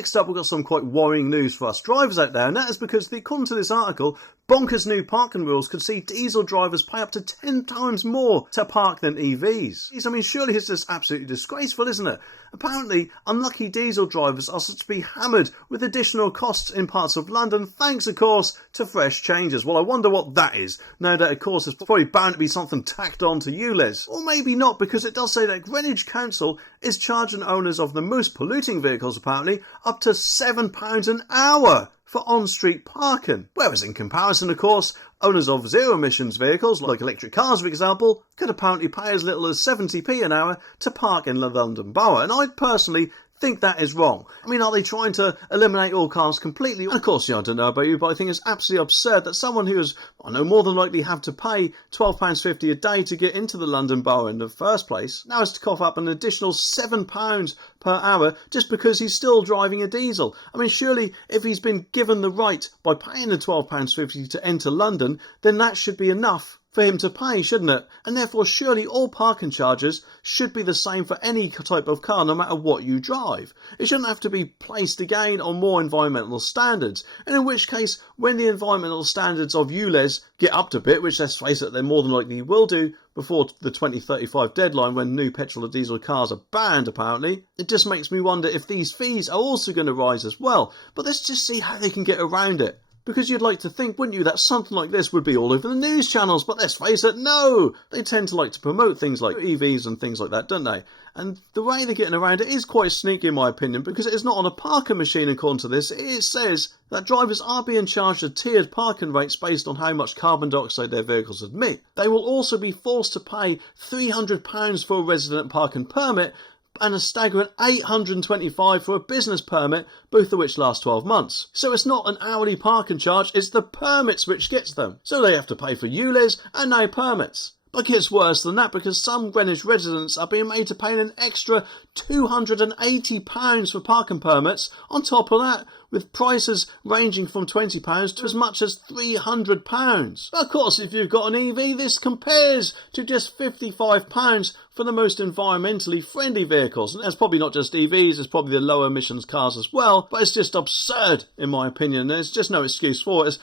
Next up, we've got some quite worrying news for us drivers out there, and that is because, according to this article, Bonkers' new parking rules could see diesel drivers pay up to 10 times more to park than EVs. I mean, surely it's just absolutely disgraceful, isn't it? Apparently, unlucky diesel drivers are said to be hammered with additional costs in parts of London, thanks, of course, to fresh changes. Well, I wonder what that is. No doubt, of course, there's probably bound to be something tacked on to ULEZ. Or maybe not, because it does say that Greenwich Council is charging owners of the most polluting vehicles, apparently, up to £7 an hour for on-street parking. Whereas in comparison, of course, owners of zero-emissions vehicles, like electric cars for example, could apparently pay as little as 70p an hour to park in the London Borough. And I personally think that is wrong. I mean, are they trying to eliminate all cars completely? And of course, I don't know about you, but I think it's absolutely absurd that someone who is, more than likely have to pay £12.50 a day to get into the London Borough in the first place, now has to cough up an additional £7 per hour just because he's still driving a diesel. I mean, surely if he's been given the right by paying the £12.50 to enter London, then that should be enough for him to pay, shouldn't it? And therefore, surely all parking charges should be the same for any type of car, no matter what you drive. It shouldn't have to be placed again on more environmental standards. And in which case, when the environmental standards of ULEZ get up to a bit, which let's face it, they more than likely will do before the 2035 deadline when new petrol or diesel cars are banned, apparently, it just makes me wonder if these fees are also going to rise as well. But let's just see how they can get around it. Because you'd like to think, wouldn't you, that something like this would be all over the news channels, but let's face it, no! They tend to like to promote things like EVs and things like that, don't they? And the way they're getting around it is quite sneaky in my opinion, because it is not on a parking machine according to this. It says that drivers are being charged a tiered parking rates based on how much carbon dioxide their vehicles emit. They will also be forced to pay £300 for a resident parking permit, and a staggering £825 for a business permit, both of which last 12 months. So it's not an hourly parking charge, it's the permits which gets them. So they have to pay for ULEZ and now permits. But it gets worse than that, because some Greenwich residents are being made to pay an extra £280 for parking permits on top of that, with prices ranging from £20 to as much as £300. Of course, if you've got an EV, this compares to just £55 for the most environmentally friendly vehicles. And that's probably not just EVs, it's probably the lower emissions cars as well, but it's just absurd in my opinion. There's just no excuse for it. It's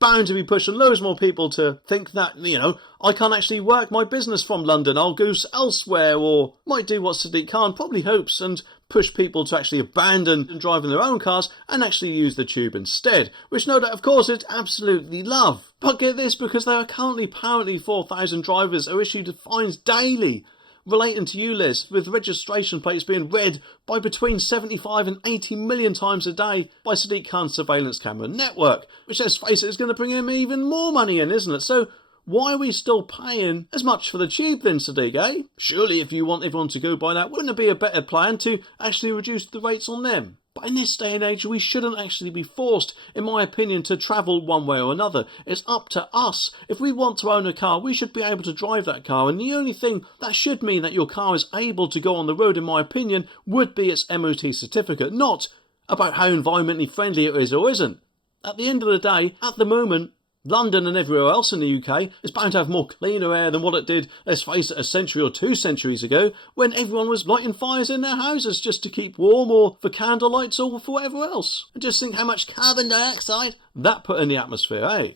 bound to be pushing loads more people to think that, I can't actually work my business from London, I'll go elsewhere, or might do what Sadiq Khan probably hopes and push people to actually abandon driving their own cars and actually use the tube instead, which no doubt, of course, it's absolutely love. But get this, because there are currently apparently 4,000 drivers are issued fines daily relating to ULEZ, with registration plates being read by between 75 and 80 million times a day by Sadiq Khan's surveillance camera network, which, let's face it, is going to bring him even more money in, isn't it? So why are we still paying as much for the tube then, Sadiq, eh? Surely if you want everyone to go by that, wouldn't it be a better plan to actually reduce the rates on them? But in this day and age, we shouldn't actually be forced, in my opinion, to travel one way or another. It's up to us. If we want to own a car, we should be able to drive that car. And the only thing that should mean that your car is able to go on the road, in my opinion, would be its MOT certificate, not about how environmentally friendly it is or isn't. At the end of the day, at the moment, London and everywhere else in the UK is bound to have more cleaner air than what it did, let's face it, a century or 2 centuries ago, when everyone was lighting fires in their houses just to keep warm, or for candle lights, or for whatever else. And just think how much carbon dioxide that put in the atmosphere, eh?